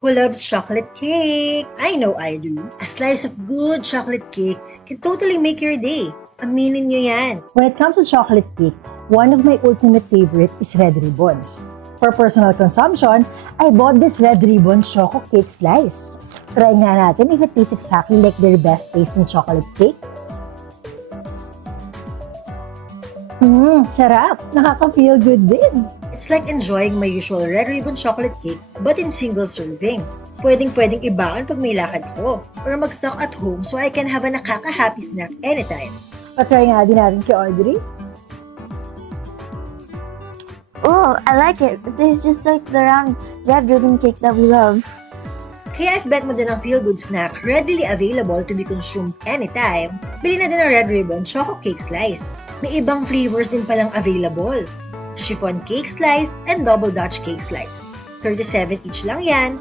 Who loves chocolate cake? I know I do. A slice of good chocolate cake can totally make your day. Aminin nyo yan. When it comes to chocolate cake, one of my ultimate favorite is Red Ribbons. For personal consumption, I bought this Red Ribbon Choco Cake Slice. Try nga natin if it tastes exactly like their best tasting chocolate cake. Sarap! Nakaka-feel good din. It's like enjoying my usual Red Ribbon chocolate cake but in single serving. Pwedeng ibaon pag may lakad ako or mag-stock at home so I can have a nakaka-happy snack anytime. Patry nga din natin kay Audrey. Oh, I like it. It tastes just like the round red ribbon cake that we love. Kaya if bet mo din ang feel-good snack readily available to be consumed anytime, bili na din ang Red Ribbon Choco Cake Slice. May ibang flavors din palang available. Chiffon Cake Slice and Double Dutch Cake Slice. 37 each lang yan